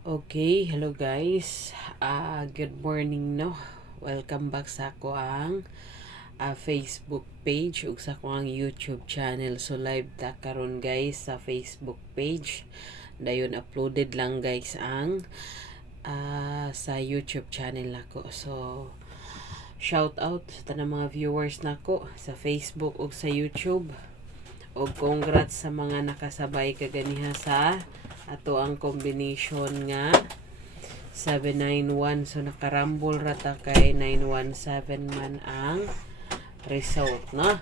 Okay, hello guys. Good morning no. Welcome back sa ako ang Facebook page ug sa ako ang YouTube channel. So live ta karon guys sa Facebook page. Dayon uploaded lang guys ang sa YouTube channel nako. So shout out sa tanang mga viewers nako sa Facebook ug sa YouTube. Og congrats sa mga nakasabay kaganiha sa ato ang combination nga 791. So nakarambol rata kay 917 man ang result no.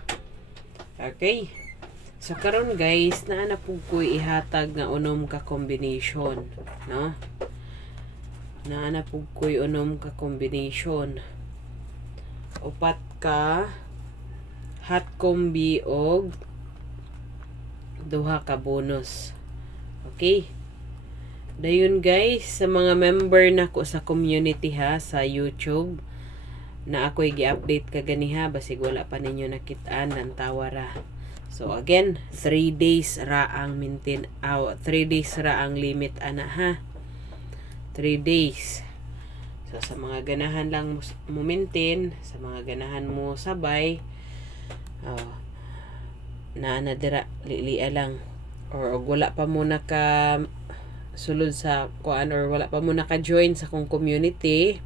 Okay, so karon guys naa na pug ko'y ihatag nga unom ka combination no. Naa na pug ko'y unom ka combination, upat ka hot combi og duha ka bonus. Okay, dayon guys sa mga member nako sa community ha sa YouTube na ako'y gi-update kaganiha basig wala pa ninyo nakit-an ng tawara. So again 3 days ra ang 3 days ra ang limit ana ha, 3 days. So sa mga ganahan lang mo maintain, sa mga ganahan mo sabay, na dira lilia lang, or wala pa mo naka sulod sa kuan or wala pa mo naka-join sa kong community,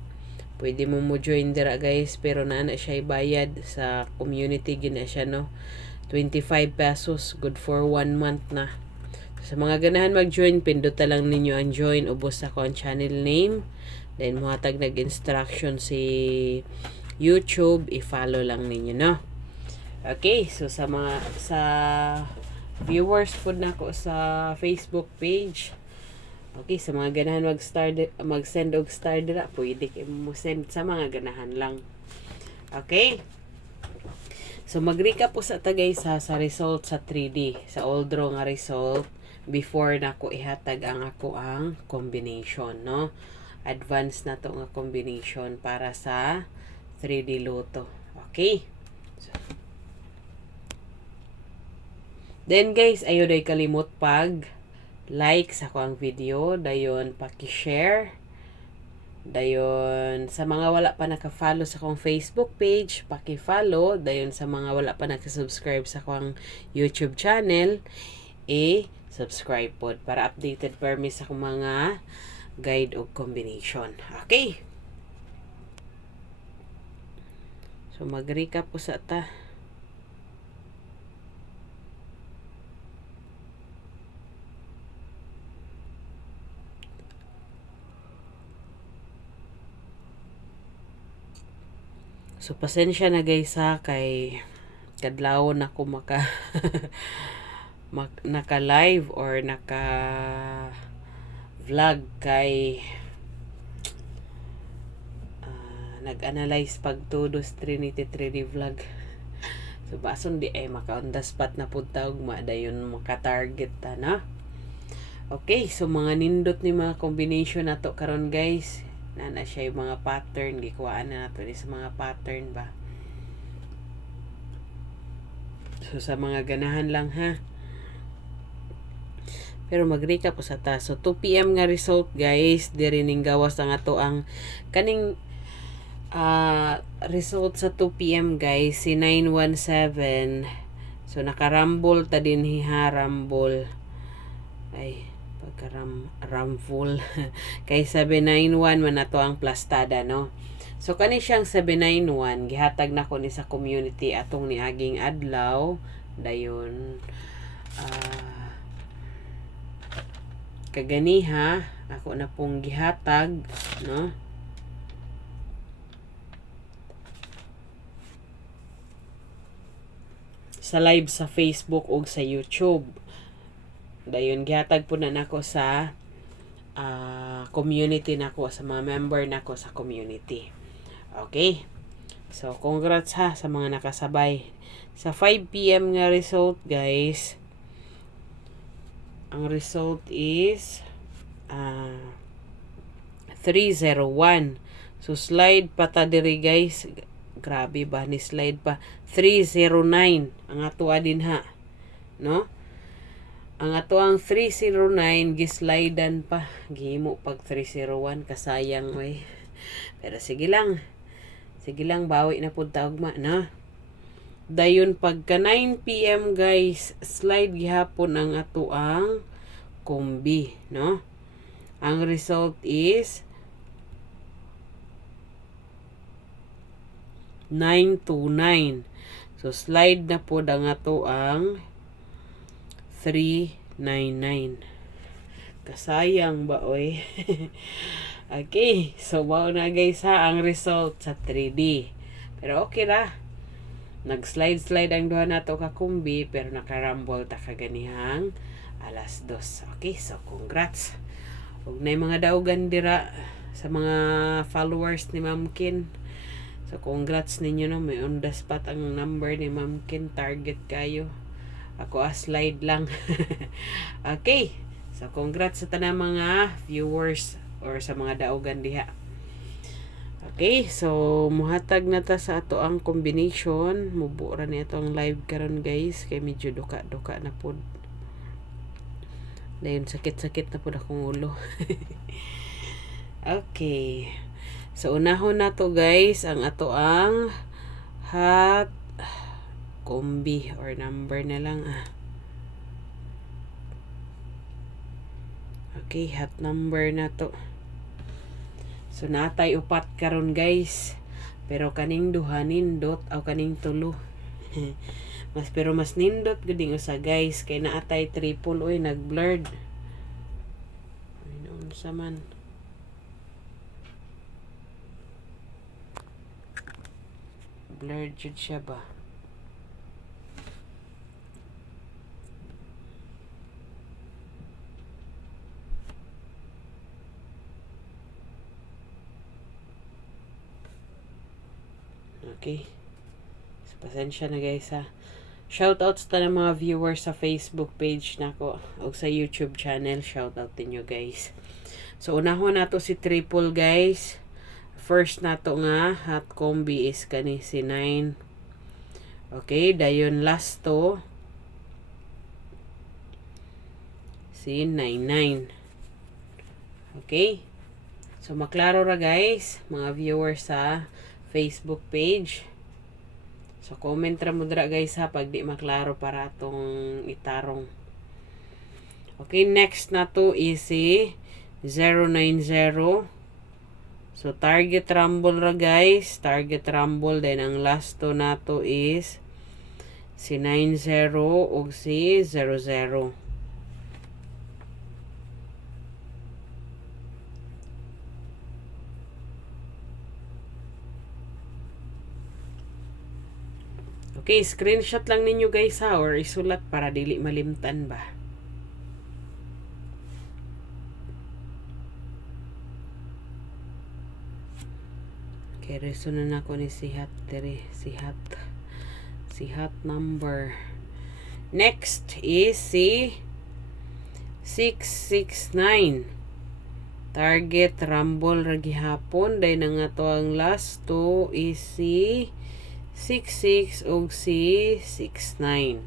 pwede mo join dira guys, pero na siya bayad sa community gina siya no, 25 pesos good for 1 month na. Sa mga ganahan mag-join, pinduta lang ninyo ang join, ubos sa akong channel name, then muhatag nag-instruction si YouTube, i-follow lang ninyo no. Okay, so sa viewers po na ko sa Facebook page, okay, sa mga ganahan mag-send og star dira, pwede kayo mo send sa mga ganahan lang. Okay, so mag-recap po sa tagay sa result sa 3D, sa all draw nga result before na ko ihatag ang ako ang combination no. Advance na to nga combination para sa 3D Lotto. Okay, so, then guys, ayo day kalimot pag like sa ko ang video, dayon paki-share, dayon sa mga wala pa naka-follow sa akong Facebook page, paki-follow, dayon sa mga wala pa naka-subscribe sa akong YouTube channel, subscribe pod para updated permi sa akong mga guide o combination. Okay, so mag-recap po sa ta. So pasensya na guys ha, kay kadlaw na ko naka live or naka vlog kay nag-analyze pagtudos Trinity 3D vlog. So bason di ay maka-on the spot na punta og dayon maka-target ta na. Okay, so mga nindot ni mga combination nato karon guys, na siya yung mga pattern, gikuhaan na nato sa mga pattern ba. So sa mga ganahan lang ha, pero mag-recap po sa ta. So 2 PM nga result guys, diri ning gawas ang ato ang kaning result sa 2 PM guys, si 917. So nakarambol ta din ha, rumble ay ramful kay 791 man nato ang plastada no. So kani siyang 791 gihatag na ko ni sa community atong niaging adlaw, dayon kaganiha ako na pong gihatag no. Sa live sa Facebook ug sa YouTube, dayon gihatag po na nako sa community nako, sa mga member nako sa community. Okay, so congrats ha sa mga nakasabay sa 5 PM nga result guys. Ang result is 301. So slide pa ta diri guys, grabe ba ni slide pa, 309 ang ato din ha no. Ang ato ang 309 gislidean pa. Gihimo pag 301 kasayang oy. Pero sige lang. Sige lang bawi na pud ta ugma na. Dayon pagka 9 PM guys, slide gihapon ang ato ang kombi, no? Ang result is 929. So slide na po ang ato ang 399. Kasayang ba oy? Okay, so wow na guys ha ang result sa 3D. Pero okay ra. Nag-slide ang duha nato ka kumbi pero nakarambol ta kaganihang alas 2. Okay, so congrats. Ug nay mga daugan dira sa mga followers ni Ma'am Kin. So congrats ninyo no, may on the spot ang number ni Ma'am Kin, target kayo. Ako slide lang. Okay. So congrats sa tanang mga viewers or sa mga daugan diha. Okay, so muhatag na ta sa ato ang combination. Mubura ni ato ang live karon guys kay medyo duka na pud. Dayon sakit na pud akong ulo. Okay. So unahon na to guys ang ato ang hot kombi or number na lang Okay, hot number na to. So natay upat karon guys. Pero kaning duha nindot o kaning tulo. mas nindot guding usa guys kay naatay triple oy nag-blurred. Ay noon sa man. Blurred jud siya ba? Okay. So, pasensya na guys ha. Shoutouts ta ng mga viewers sa Facebook page nako o sa YouTube channel. Shoutout ninyo guys. So unahon nato si triple guys. First nato nga hot combi is kani si 9. Okay, dayon last to si 99. Okay. So maklaro ra guys mga viewers sa Facebook page. So comment ra mo dira guys ha pag di maklaro para atong itarong. Okay, next na to is si 090. So target rumble ra guys, target rumble then ang last to nato is si 90 ug si 00. Okay, screenshot lang ninyo guys ha or isulat para dili malimtan ba. Okay, resunan ako ni si hot dere, si hot number. Next is si 669. Target rumble ra gihapon day na nga to ang last to is si 66 ug si 69.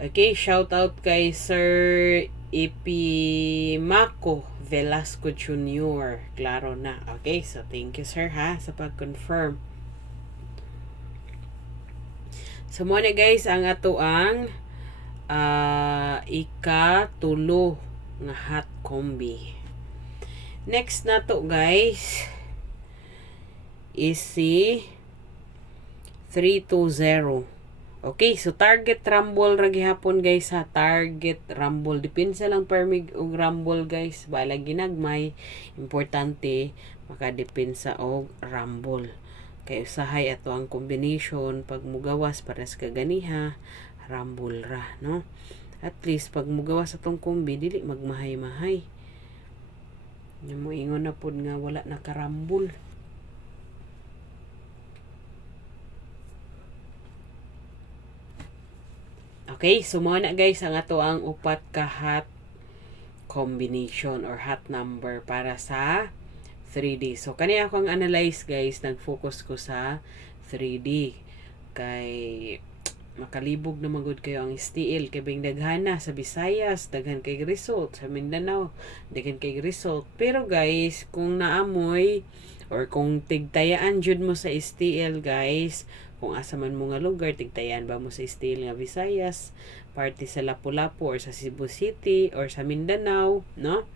Okay, shout out kay Sir Ipimako Velasco Jr. Klaro na. Okay, so thank you sir ha sa pag-confirm. So mo na guys ang ato ang ika-tulo nga hot combi. Next na to guys is si 320. Okay, so target rumble ra gihapon guys ha. Target rumble. Depende lang permig og rumble guys. Bala ginagmay. Importante makadepensa og rumble. Kay usahay ato ang combination pag mugawas pares kaganiha rumble ra, no? At least pag mugawas atong kombi dili magmahay-mahay. Nya mo ingon na pud nga wala na karambol. Okay, so mo na guys ang ato ang upat ka hot combination or hot number para sa 3D. So kani ako ang analyze guys, nag-focus ko sa 3D kay makalibog na magud kayo ang STL kay bing daghana sa Visayas, daghan kay result sa Mindanao, daghan kay result. Pero guys, kung naamoy or kung tigtayaan jud mo sa STL guys, kung asa man mo nga lugar tigtayaan ba mo sa STL nga Visayas, party sa Lapu-Lapu or sa Cebu City or sa Mindanao, no?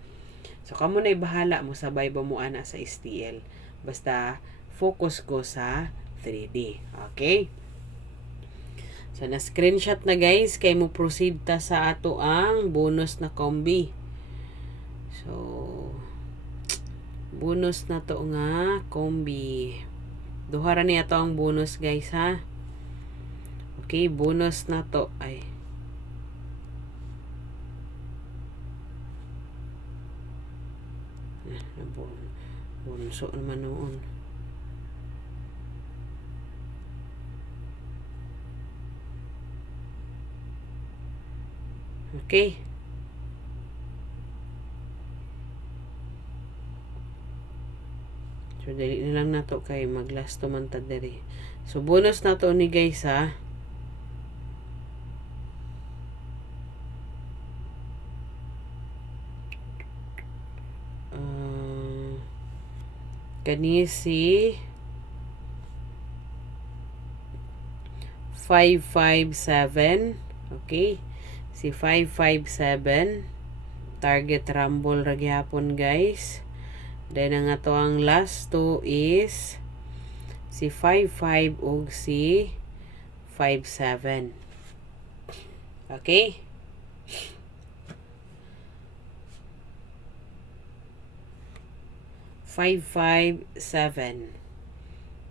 So kamo na bahala mo sabay ba mo ana sa STL. Basta focus ko sa 3D. Okay? So, na-screenshot na guys, kay mo proceed ta sa ato ang bonus na combi. So, bonus na to nga combi. Duha ra ni ato ang bonus guys ha. Okay, bonus na to. Ay. Bonus naman noon. Okay. So, dali na lang na to kay mag-last to man ta diri. So, bonus na to ni guys ha. Kani si 557. Okay. Si 557 target rumble ra gyapon guys. Then ang ato ang last two is si 55 ug si 57. Okay? Five, 7.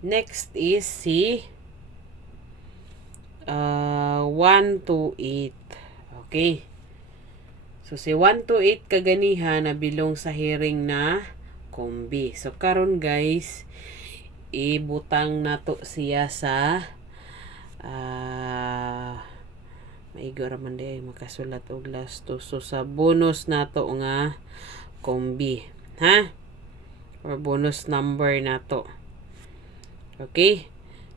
Next is si 128. Okay. So, si 128 kaganihan na bilong sa hearing na kombi. So, karon guys, ibutang nato siya sa maigo raman di makasulat og last to. So, sa bonus nato nga kombi. Ha? Or bonus number nato. Okay?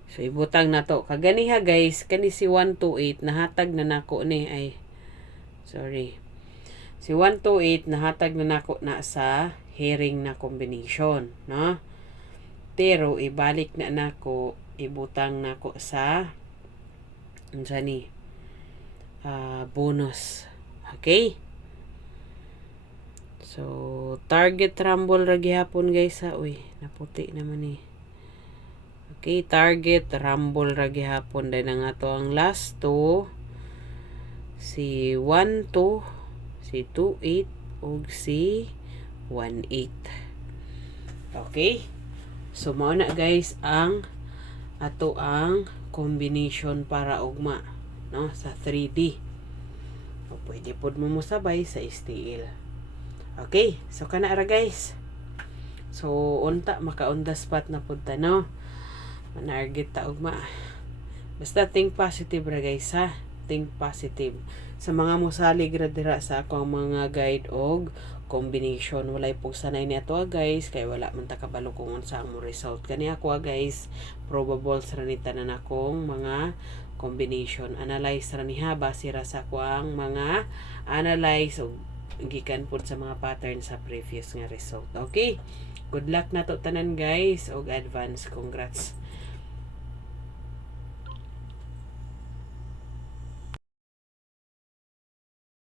So, ibutang nato. Kaganiha guys, kani si 128, nahatag na nako ni, ay, sorry. Si 128, nahatag na nako na sa hearing na combination, no? Pero, ibalik na nako, ibutang nako sa, ni, bonus. Okay? So, target rumble ra gihapon guys ha. Uy, naputi naman eh. Okay, target rumble ra gihapon. Dahil ang ato ang last two, si 12, si 28, ug si 18. Okay? So, mao na guys ang ato ang combination para ugma, no? Sa 3D. O, pwede pod mo sabay sa STL. Okay? So, kana ra guys. So, unta, maka-on the spot na punta, no? Manarget ta ugma. Basta think positive ra guys ha. Think positive. Sa mga mosalig ra dira sa akong mga guide og combination, walay pog sanay ni ato guys, kay wala man ta kabalo kung unsa ang result. Kani ako guys, probable ra ni tanan akong mga combination. Analyze ra niha base ra sa akong mga analyze og gikan pod sa mga pattern sa previous nga result. Okay? Good luck na to tanan guys og advance congrats